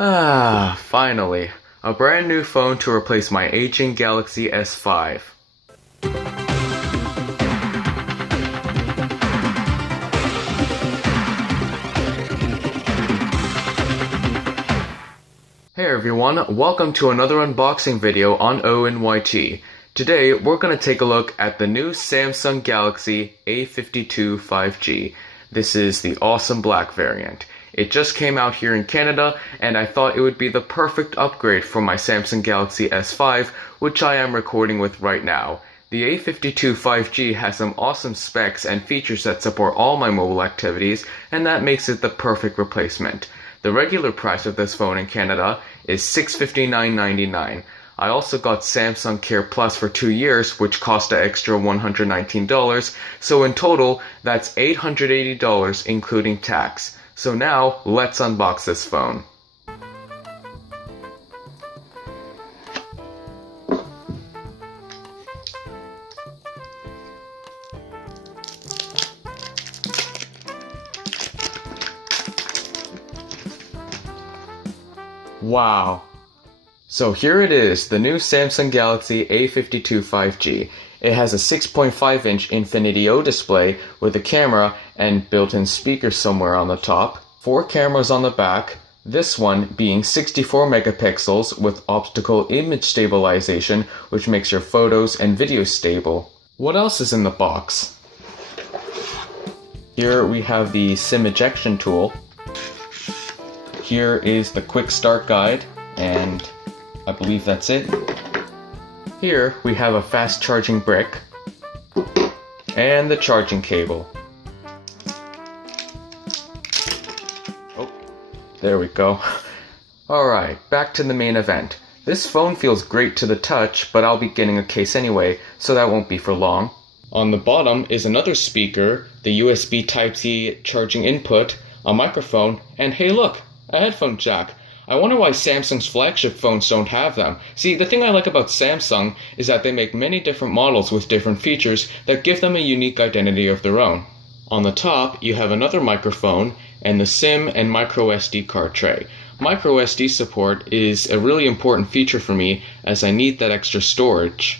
Finally. A brand new phone to replace my aging Galaxy S5. Hey everyone, welcome to another unboxing video on ONYT. Today we're going to take a look at the new Samsung Galaxy a52 5G. This is the awesome black variant. It just came out here in Canada, and I thought it would be the perfect upgrade for my Samsung Galaxy S5, which I am recording with right now. The a52 5G has some awesome specs and features that support all my mobile activities, and that makes it the perfect replacement. The regular price of this phone in Canada is $659.99. I also got Samsung Care Plus for 2 years, which cost an extra $119, so in total, that's $880 including tax. So now, let's unbox this phone. Wow. So here it is, the new Samsung Galaxy a52 5G. It has a 6.5-inch Infinity O display with a camera and built-in speakers somewhere on the top, 4 cameras on the back, this one being 64 megapixels with optical image stabilization, which makes your photos and videos stable. What else is in the box? Here we have the SIM ejection tool. Here is the quick start guide, and I believe that's it. Here we have a fast charging brick and the charging cable. Oh, there we go. Alright, back to the main event. This phone feels great to the touch, but I'll be getting a case anyway, so that won't be for long. On the bottom is another speaker, the USB Type-C charging input, a microphone, and hey look, a headphone jack. I wonder why Samsung's flagship phones don't have them. See, the thing I like about Samsung is that they make many different models with different features that give them a unique identity of their own. On the top, you have another microphone and the SIM and microSD card tray. MicroSD support is a really important feature for me as I need that extra storage.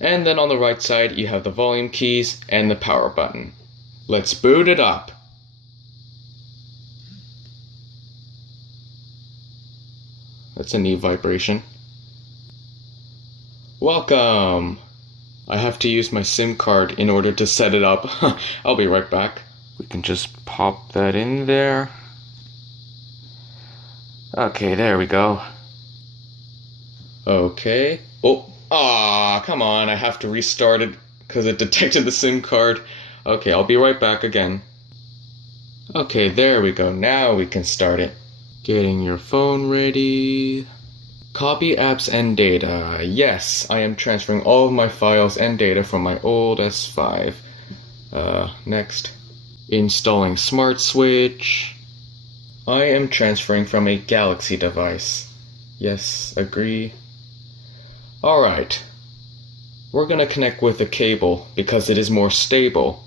And then on the right side, you have the volume keys and the power button. Let's boot it up. That's a neat vibration. Welcome! I have to use my SIM card in order to set it up. I'll be right back. We can just pop that in there. Okay, there we go. Okay. Oh, come on, I have to restart it because it detected the SIM card. Okay, I'll be right back again. Okay, there we go. Now we can start it. Getting your phone ready. Copy apps and data. Yes, I am transferring all of my files and data from my old S5. Next. Installing Smart Switch. I am transferring from a Galaxy device. Yes, agree. Alright. We're gonna connect with a cable because it is more stable.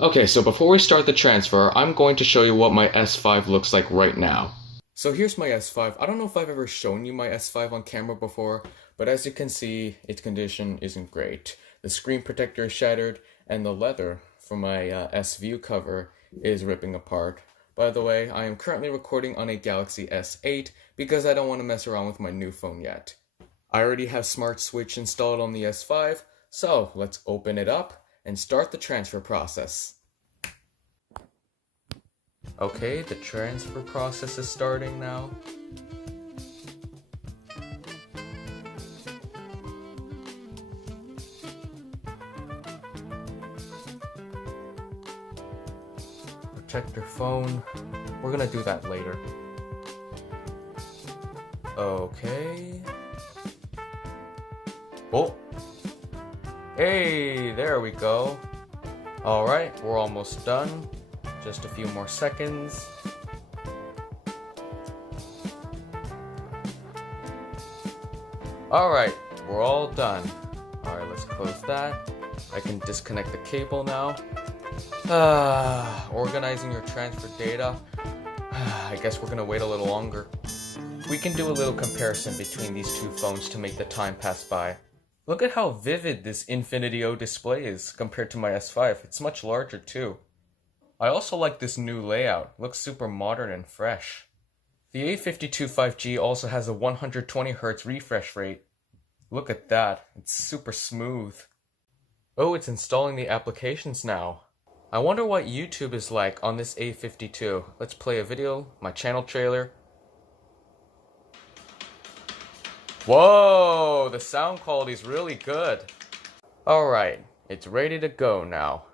Okay, so before we start the transfer, I'm going to show you what my S5 looks like right now. So here's my S5. I don't know if I've ever shown you my S5 on camera before, but as you can see, its condition isn't great. The screen protector is shattered, and the leather from my S-View cover is ripping apart. By the way, I am currently recording on a Galaxy S8 because I don't want to mess around with my new phone yet. I already have Smart Switch installed on the S5, so let's open it up and start the transfer process. Okay, the transfer process is starting now. Protect your phone. We're gonna do that later. Okay. Oh! Hey, there we go. Alright, we're almost done. Just a few more seconds. Alright, we're all done. Alright, let's close that. I can disconnect the cable now. Organizing your transfer data. I guess we're gonna wait a little longer. We can do a little comparison between these two phones to make the time pass by. Look at how vivid this Infinity O display is compared to my S5. It's much larger too. I also like this new layout. It looks super modern and fresh. The a52 5G also has a 120Hz refresh rate. Look at that. It's super smooth. Oh, it's installing the applications now. I wonder what YouTube is like on this a52. Let's play a video, my channel trailer. Whoa, the sound quality is really good. Alright, it's ready to go now.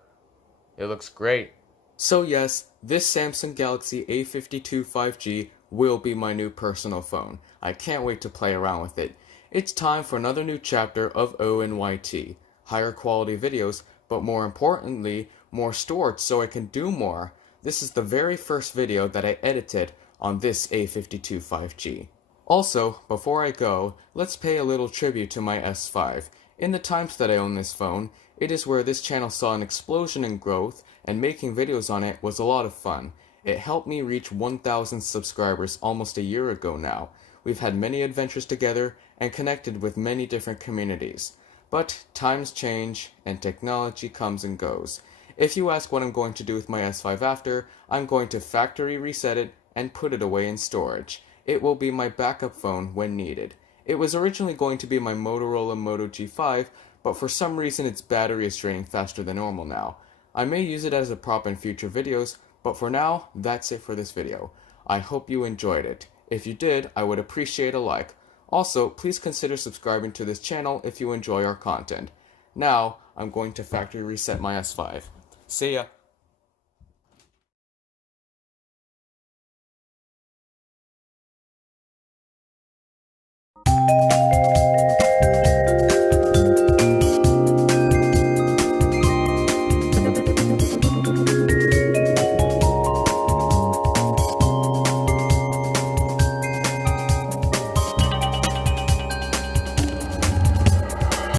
It looks great. So yes, this Samsung Galaxy A52 5G will be my new personal phone. I can't wait to play around with it. It's time for another new chapter of ONYT. Higher quality videos, but more importantly, more storage so I can do more. This is the very first video that I edited on this A52 5G. Also, before I go, let's pay a little tribute to my S5. In the times that I own this phone, it is where this channel saw an explosion in growth, and making videos on it was a lot of fun. It helped me reach 1,000 subscribers almost a year ago now. We've had many adventures together and connected with many different communities. But times change and technology comes and goes. If you ask what I'm going to do with my S5 after, I'm going to factory reset it and put it away in storage. It will be my backup phone when needed. It was originally going to be my Motorola Moto G5, but for some reason its battery is draining faster than normal now. I may use it as a prop in future videos, but for now, that's it for this video. I hope you enjoyed it. If you did, I would appreciate a like. Also, please consider subscribing to this channel if you enjoy our content. Now, I'm going to factory reset my S5. See ya!